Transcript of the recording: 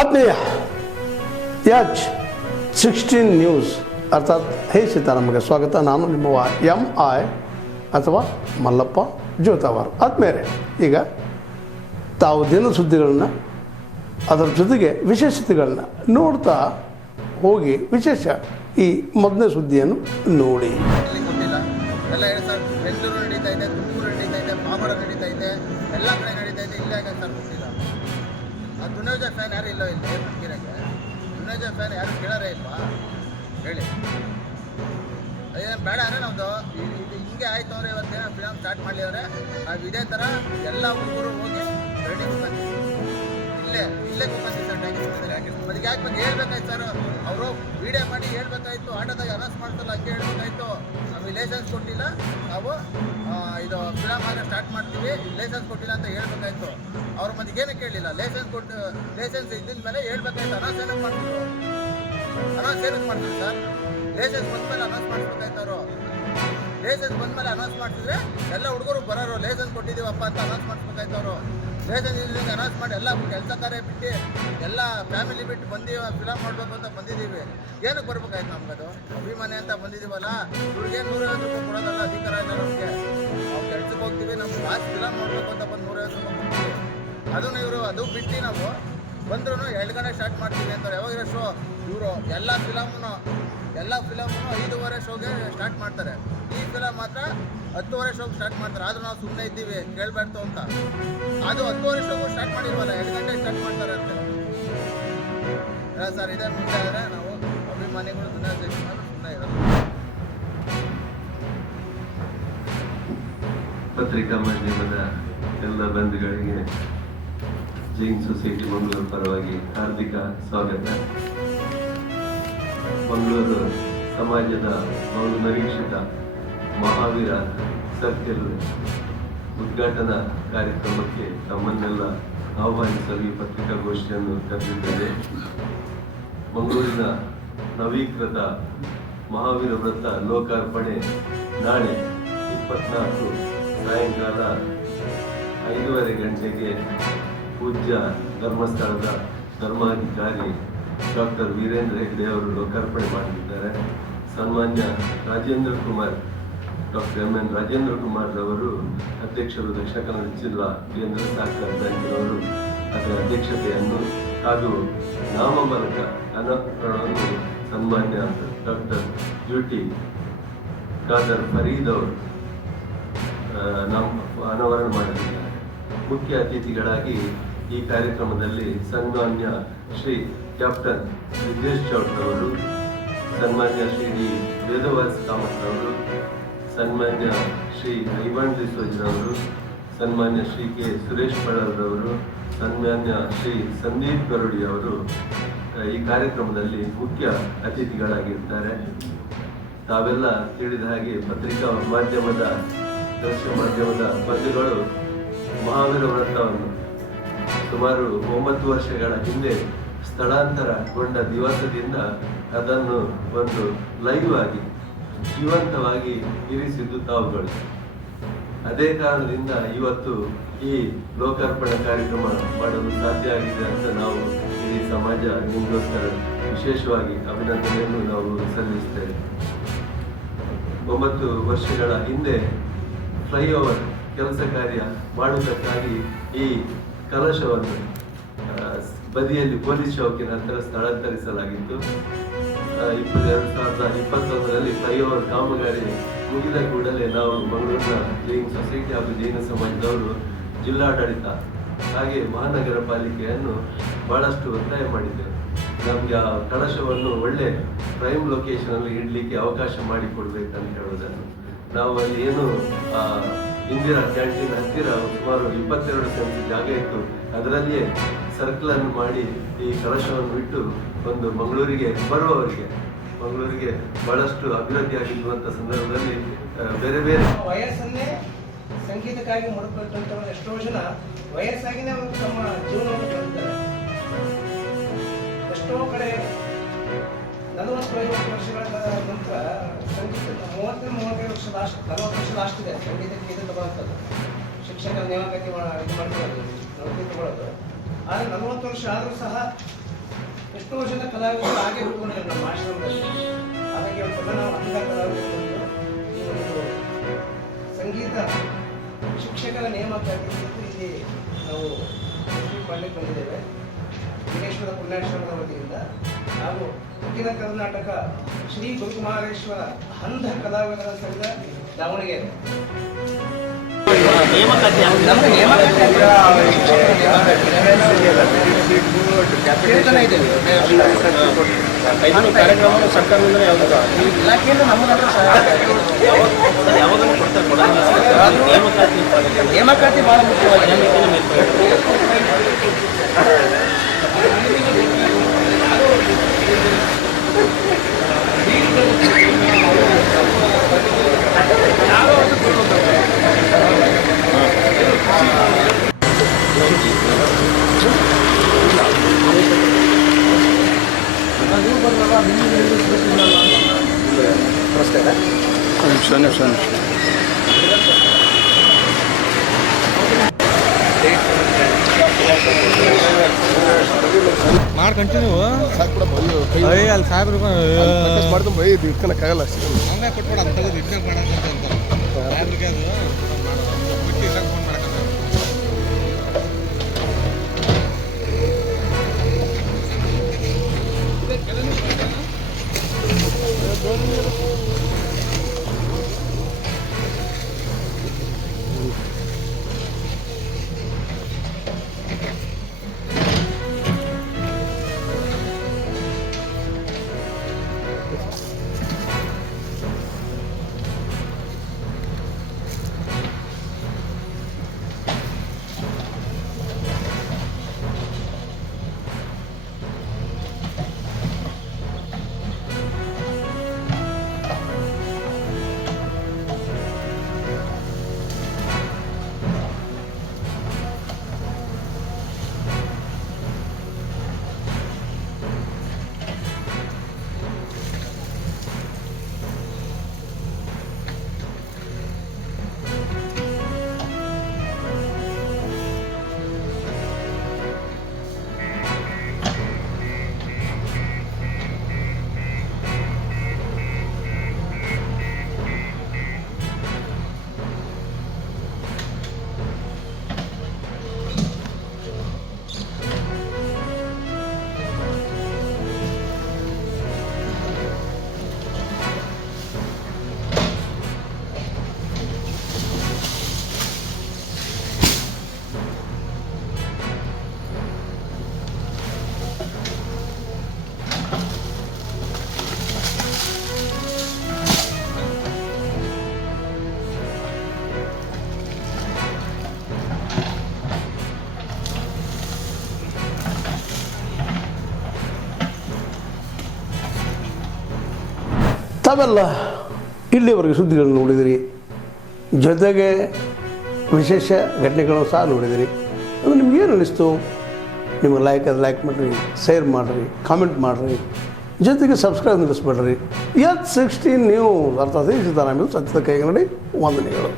ಆತ್ಮೀಯ H16 news ಅರ್ಥಾತ್ ಹೇ ಸೀತಾರಾಮಗೆ ಸ್ವಾಗತ. ನಾನು ನಿಮ್ಮವ MI ಅಥವಾ ಮಲ್ಲಪ್ಪ ಜೋತಾವರ್. ಆದ್ಮೇಲೆ ಈಗ ತಾವು ದಿನ ಸುದ್ದಿಗಳನ್ನ ಅದರ ಜೊತೆಗೆ ವಿಶೇಷತೆಗಳನ್ನ ನೋಡ್ತಾ ಹೋಗಿ ವಿಶೇಷ ಈ ಮೊದಲನೇ ಸುದ್ದಿಯನ್ನು ನೋಡಿ. ಎಲ್ಲ ಹೇಳಿ ಸರ್, ಬೆಂಗಳೂರು ನಡೀತಾ ಇದೆ, ತುಮಕೂರು ನಡೀತಾ ಇದೆ, ಪಾವಗಡ ನಡೀತಾ ಇದೆ, ಎಲ್ಲ ಕಡೆ ನಡೀತಾ ಇದೆ. ಇಲ್ಲ ಯಾಕೆ ಸರ್ ಗೊತ್ತಿಲ್ಲ. ಆ ದುನಿಯಾಜ ಫ್ಯಾನ್ ಯಾರು ಇಲ್ಲ ಇಲ್ಲಿ ನಮಗಿರೋಕ್ಕೆ. ದುನಿಯಾಜ ಫ್ಯಾನ್ ಯಾರು ಕೇಳೋರೇ ಇಲ್ವಾ ಹೇಳಿ. ಅದೇನು ಬೇಡ ಅಂದರೆ ನಮ್ಮದು ಇದು ಹಿಂಗೆ ಆಯಿತು ಅಂದರೆ ಇವತ್ತೇನೋ ಫಿಲಮ್ ಸ್ಟಾರ್ಟ್ ಮಾಡಲಿ ಅಂದರೆ ನಾವು ಇದೇ ಥರ ಎಲ್ಲ ಹುಡುಗರು ಹೋಗಿ ರೆಡಿ ಕೂತ್ಕೊಂತೀವಿ. ಇಲ್ಲೇ ಕೂತ್ಕೊಂತೀವಿ ಸರ್. ಅದಕ್ಕೆ ಯಾಕೆ ಬಗ್ಗೆ ಹೇಳ್ಬೇಕಾಯ್ತು ಸರ್, ಅವರು ವೀಡಿಯೋ ಮಾಡಿ ಹೇಳ್ಬೇಕಾಯ್ತು. ಆಟೋದಾಗ ಅನೌನ್ಸ್ ಮಾಡ್ತಲ್ಲ ಹಂಗೆ ಹೇಳ್ಬೇಕಾಯ್ತು. ನಮಗೆ ಲೈಸೆನ್ಸ್ ಕೊಟ್ಟಿಲ್ಲ, ನಾವು ಇದು ಫಿಲಮ್ ಆದರೆ ಸ್ಟಾರ್ಟ್ ಮಾಡ್ತೀವಿ, ಲೈಸೆನ್ಸ್ ಕೊಟ್ಟಿಲ್ಲ ಅಂತ ಹೇಳ್ಬೇಕಾಯ್ತು. ಅವ್ರ ಮನೆಗೆ ಏನಕ್ಕೆ ಕೇಳಲಿಲ್ಲ. ಲೈಸೆನ್ಸ್ ಇದ್ದಿದ ಮೇಲೆ ಹೇಳ್ಬೇಕಾಯ್ತು. ಅನೌನ್ಸ್ ಏನಕ್ಕೆ ಮಾಡ್ತಿದ್ರು, ಅನೌನ್ಸ್ ಏನಕ್ಕೆ ಮಾಡ್ತಿದ್ರು ಸರ್. ಲೈಸೆನ್ಸ್ ಬಂದಮೇಲೆ ಅನೌನ್ಸ್ ಮಾಡಿಸ್ಬೇಕಾಯ್ತು. ಅವರು ಲೈಸೆನ್ಸ್ ಬಂದಮೇಲೆ ಅನೌನ್ಸ್ ಮಾಡ್ತಿದ್ರೆ ಎಲ್ಲ ಹುಡುಗರು ಬರೋರು. ಲೈಸೆನ್ಸ್ ಕೊಟ್ಟಿದ್ದೀವಪ್ಪ ಅಂತ ಅನೌನ್ಸ್ ಮಾಡಿಸ್ಬೇಕಾಯ್ತು. ಅವರು ಲೈಸೆನ್ಸ್ ಇಲ್ಲಿಂದ ಅನೌನ್ಸ್ ಮಾಡಿ ಎಲ್ಲ ಕೆಲಸ ಕಾರ್ಯ ಬಿಟ್ಟು ಎಲ್ಲ ಫ್ಯಾಮಿಲಿ ಬಿಟ್ಟು ಬಂದೀವಿ, ಫಿಲಮ್ ಮಾಡಬೇಕು ಅಂತ ಬಂದಿದ್ದೀವಿ. ಏನಕ್ಕೆ ಬರ್ಬೇಕಾಯ್ತು ನಮ್ಗದು? ಅಭಿಮಾನಿ ಅಂತ ಬಂದಿದ್ದೀವಲ್ಲ, ಇವ್ರಿಗೆ 150 ರೂಪಾಯಿ ಕೊಡೋದಲ್ಲ ಅಧಿಕಾರ ಇಲ್ಲ ನಮಗೆ. ನಾವು ಕೆಲ್ಸಕ್ಕೆ ಹೋಗ್ತೀವಿ, ನಮ್ಗೆ ಲಾಸ್ಟ್ ಫಿಲಮ್ ಮಾಡಬೇಕು ಅಂತ ಬಂದು 150 ರೂಪಾಯಿ ಕೊಡ್ತೀವಿ. ಅದನ್ನು ಇವರು ಅದು ಬಿಟ್ಟು ನಾವು ಬಂದ್ರೂ 2 ಗಂಟೆ ಸ್ಟಾರ್ಟ್ ಮಾಡ್ತೀವಿ ಅಂತಾರೆ. ಯಾವಾಗಿರೋ ಶೋ ಇವರು ಎಲ್ಲ ಫಿಲಮನ್ನು 5:15 ಶೋಗೆ ಸ್ಟಾರ್ಟ್ ಮಾಡ್ತಾರೆ. ಈ ಫಿಲಮ್ ಮಾತ್ರ 10:30 ಶೋಗೆ ಸ್ಟಾರ್ಟ್ ಮಾಡ್ತಾರೆ. ಆದರೂ ನಾವು ಸುಮ್ಮನೆ ಇದ್ದೀವಿ ಕೇಳಬಾರ್ದು ಅಂತ. ಅದು 10:30 ಶೋಗೂ ಸ್ಟಾರ್ಟ್ ಮಾಡಿಲ್ವಲ್ಲ, 2 ಗಂಟೆ ಸ್ಟಾರ್ಟ್ ಮಾಡ್ತಾರೆ ಅಂತೆ. ಸರ್ ಇದೇ ಮುಂದೆ ಆದರೆ ನಾವು ಅಭಿಮಾನಿಗಳು ಸುಮ್ಮನೆ ಇರೋದು. ಪತ್ರಿಕಾ ಮಾಧ್ಯಮದ ಎಲ್ಲ ಬಂಧುಗಳಿಗೆ ಜೈನ್ ಸೊಸೈಟಿ ಮಂಗಳೂರು ಪರವಾಗಿ ಹಾರ್ದಿಕ ಸ್ವಾಗತ. ಮಂಗಳೂರು ಸಮಾಜದ ಬಹು ನಿರೀಕ್ಷಿತ ಮಹಾವೀರ ಸರ್ಕಲ್ ಉದ್ಘಾಟನಾ ಕಾರ್ಯಕ್ರಮಕ್ಕೆ ತಮ್ಮನ್ನೆಲ್ಲ ಆಹ್ವಾನಿಸಲು ಈ ಪತ್ರಿಕಾಗೋಷ್ಠಿಯನ್ನು ಕರೆದಿದ್ದೇವೆ. ಮಂಗಳೂರಿನ ನವೀಕೃತ ಮಹಾವೀರ ವೃತ್ತ ಲೋಕಾರ್ಪಣೆ ನಾಳೆ 24 ಸಾಯಂಕಾಲ 5:30 ಗಂಟೆಗೆ ಪೂಜ್ಯ ಧರ್ಮಸ್ಥಳದ ಧರ್ಮಾಧಿಕಾರಿ ಡಾಕ್ಟರ್ ವೀರೇಂದ್ರ ಹೆಗ್ಡೆ ಅವರು ಲೋಕಾರ್ಪಣೆ ಮಾಡಲಿದ್ದಾರೆ. ಸನ್ಮಾನ್ಯ ಡಾಕ್ಟರ್ MN ರಾಜೇಂದ್ರ ಕುಮಾರ್ ರವರು ಅಧ್ಯಕ್ಷರು, ದಕ್ಷಿಣ ಕನ್ನಡ ಜಿಲ್ಲಾ ಕೇಂದ್ರ ಸಹಕಾರ ಬ್ಯಾಂಕಿನವರು ಅದರ ಅಧ್ಯಕ್ಷತೆಯನ್ನು ಹಾಗೂ ನಾಮಫಲಕ ಅನಾವರಣವನ್ನು ಸನ್ಮಾನ್ಯ ಡಾಕ್ಟರ್ UT ಖಾದರ್ ಫರೀದ್ ಅವರು ಅನಾವರಣ ಮಾಡಲಿದ್ದಾರೆ. ಮುಖ್ಯ ಅತಿಥಿಗಳಾಗಿ ಈ ಕಾರ್ಯಕ್ರಮದಲ್ಲಿ ಸನ್ಮಾನ್ಯ ಶ್ರೀ ಕ್ಯಾಪ್ಟನ್ ವಿದ್ಯೇಶ್ ಚೌಟ್ ಅವರು, ಸನ್ಮಾನ್ಯ ಶ್ರೀ ವೇದವಾಸ್ ಕಾಮತ್ ಅವರು, ಸನ್ಮಾನ್ಯ ಶ್ರೀ ಐವಾನ್ ಡಿಸೋಜ್ರವರು, ಸನ್ಮಾನ್ಯ ಶ್ರೀ ಕೆ ಸುರೇಶ್ ಪಳರ್ರವರು, ಸನ್ಮಾನ್ಯ ಶ್ರೀ ಸಂದೀಪ್ ಗರುಡಿ ಅವರು ಈ ಕಾರ್ಯಕ್ರಮದಲ್ಲಿ ಮುಖ್ಯ ಅತಿಥಿಗಳಾಗಿರ್ತಾರೆ. ತಾವೆಲ್ಲ ತಿಳಿದ ಹಾಗೆ ಪತ್ರಿಕಾ ಮಾಧ್ಯಮದ ದೃಶ್ಯ ಮಾಧ್ಯಮದ ಬಂಧುಗಳು ಮಹಾವೀರ ವ್ರತವನ್ನು ಸುಮಾರು 9 ವರ್ಷಗಳ ಹಿಂದೆ ಸ್ಥಳಾಂತರಗೊಂಡ ದಿವಸದಿಂದ ಅದನ್ನು ಒಂದು ಲೈವ್ ಆಗಿ ಜೀವಂತವಾಗಿ ಇರಿಸಿದ್ದು ತಾವುಗಳು. ಅದೇ ಕಾರಣದಿಂದ ಇವತ್ತು ಈ ಲೋಕಾರ್ಪಣಾ ಕಾರ್ಯಕ್ರಮ ಮಾಡಲು ಸಾಧ್ಯ ಆಗಿದೆ ಅಂತ ನಾವು ಇಡೀ ಸಮಾಜ ನಿಮಗೋಸ್ಕರ ವಿಶೇಷವಾಗಿ ಅಭಿನಂದನೆಯನ್ನು ನಾವು ಸಲ್ಲಿಸ್ತೇವೆ. 9 ವರ್ಷಗಳ ಹಿಂದೆ ಫ್ಲೈಓವರ್ ಕೆಲಸ ಕಾರ್ಯ ಮಾಡುವುದಕ್ಕಾಗಿ ಈ ಕಲಶವನ್ನು ಬದಿಯಲ್ಲಿ ಪೊಲೀಸ್ ಚೌಕಿನ ಹತ್ತಿರ ಸ್ಥಳಾಂತರಿಸಲಾಗಿತ್ತು. 2021ರಲ್ಲಿ ಫ್ಲೈಓವರ್ ಕಾಮಗಾರಿ ಮುಗಿದ ಕೂಡಲೇ ನಾವು ಮಂಗಳೂರಿನ ಜೈನ್ ಸೊಸೈಟಿ ಹಾಗೂ ಜೈನ ಸಮಾಜದವರು ಜಿಲ್ಲಾಡಳಿತ ಹಾಗೆ ಮಹಾನಗರ ಪಾಲಿಕೆಯನ್ನು ಬಹಳಷ್ಟು ಒತ್ತಾಯ ಮಾಡಿದ್ದೇವೆ. ನಮಗೆ ಆ ಕಳಶವನ್ನು ಒಳ್ಳೆ ಪ್ರೈಮ್ ಲೊಕೇಶನಲ್ಲಿ ಇಡಲಿಕ್ಕೆ ಅವಕಾಶ ಮಾಡಿಕೊಡ್ಬೇಕಂತ ಹೇಳೋದನ್ನು ನಾವು ಅಲ್ಲಿ ಏನು ಇಂದಿರಾ ಕ್ಯಾಂಟೀನ್ ಹತ್ತಿರ ಸುಮಾರು 22 ಸೆಂಟ್ ಜಾಗ ಇತ್ತು, ಅದರಲ್ಲಿಯೇ ಸರ್ಕಲ್ ಅನ್ನು ಮಾಡಿ ಈ ಕಲಶವನ್ನು ಬಿಟ್ಟು ಒಂದು ಮಂಗಳೂರಿಗೆ ಬಹಳಷ್ಟು ಅಭಿವೃದ್ಧಿ ಆಗಿರುವಂಥ ಸಂದರ್ಭದಲ್ಲಿ ಬೇರೆ ಬೇರೆ ವಯಸ್ಸನ್ನೇ ಸಂಗೀತಕ್ಕಾಗಿ ಮುಡುಪಟ್ಟಂಥವ್ರು ಎಷ್ಟೋ ಜನ ವಯಸ್ಸಾಗಿನೇ ಅವರು ತಮ್ಮ ಜೀವನವನ್ನು ಕಳೆದಿದ್ದಾರೆ. ಎಷ್ಟೋ ಕಡೆ 40-50 ವರ್ಷಗಳ ನಂತರ ಸಂಗೀತ 30-35 ವರ್ಷ ಲಾಸ್ಟ್, 40 ವರ್ಷ ಲಾಸ್ಟ್ ಇದೆ ಸಂಗೀತಕ್ಕೆ ಇದು ತಗೊಳ್ಳೋಂಥದ್ದು. ಶಿಕ್ಷಕರ ನೇಮಕಾತಿ ಮಾಡ್ಕೊಳ್ಳೋದು, ನೌಕರಿ ತಗೊಳ್ಳೋದು. ಆದರೆ 40 ವರ್ಷ ಆದರೂ ಸಹ ಎಷ್ಟೋ ಜನ ಕಲಾವಿದರು ಹಾಗೆ ಉಳ್ಕೊಂಡಿದ್ದಾರೆ ನಮ್ಮ ಆಶ್ರಮದಲ್ಲಿ. ಹಾಗಾಗಿ ಅವರೆಲ್ಲ ನಾವು ಅಂಧ ಕಲಾವಿದರು ಬಂದು ಈ ಒಂದು ಸಂಗೀತ ಶಿಕ್ಷಕರ ನೇಮಕಾತಿ ಇಲ್ಲಿ ನಾವು ಮಾಡಲಿಕ್ಕೆ ಬಂದಿದ್ದೇವೆ. ವಿಘ್ನೇಶ್ವರ ಪುಣ್ಯಾಶ್ರಮದ ವತಿಯಿಂದ ಹಾಗೂ ಅಖಿಲ ಕರ್ನಾಟಕ ಶ್ರೀ ಗುರುಕುಮಾರೇಶ್ವರ ಅಂಧ ಕಲಾವಿದರ ಸಂಘ ದಾವಣಗೆರೆ. ಕಾರ್ಯಕ್ರಮ ಸರ್ಕಾರದಿಂದ ಇಲಾಖೆಯಿಂದ ನೇಮಕಾತಿ ಭಾಳ ಮುಖ್ಯವಾಗಿ ಮಾಡಿ ಕಂಟಿನ್ಯೂ ಅಲ್ಲಿ ಸಾಹೇಬ್ರು ಮಾಡ್ದು ಬೈ ಇಟ್ಕೊಳಕ್ಕಾಗಲ್ಲ ಅಷ್ಟೇ. ಹಂಗೆ ಕೊಟ್ಬಿಡ ಅಂತ ತೆಗೆದು ಇಟ್ಕೊಂಡು ಮಾಡಂತ ಅಂತಾರೆ ಸಾಹೇಬ್ರಿಗೆ ಅದು ಬಿಟ್ಟು ಇಟ್ಕೊಂಡು ಫೋನ್ ಮಾಡಕ್ಕೆ ತಾವೆಲ್ಲ ಇಲ್ಲಿವರೆಗೆ ಸುದ್ದಿಗಳನ್ನು ನೋಡಿದಿರಿ, ಜೊತೆಗೆ ವಿಶೇಷ ಘಟನೆಗಳನ್ನು ಸಹ ನೋಡಿದಿರಿ. ಅದು ನಿಮ್ಗೇನು ಅನ್ನಿಸ್ತು? ನಿಮಗೆ ಲೈಕ್ ಮಾಡಿರಿ, ಶೇರ್ ಮಾಡಿರಿ, ಕಾಮೆಂಟ್ ಮಾಡಿರಿ, ಜೊತೆಗೆ ಸಬ್ಸ್ಕ್ರೈಬ್ ನಿಲ್ಲಿಸ್ಬೇಡ್ರಿ. H16 ನ್ಯೂಸ್ ಅರ್ಥಾತ್ ಸೀತಾರಾಮ ಸತ್ಯದ ಕೈಗನ್ನಡಿ ವಂದನೆಗಳು.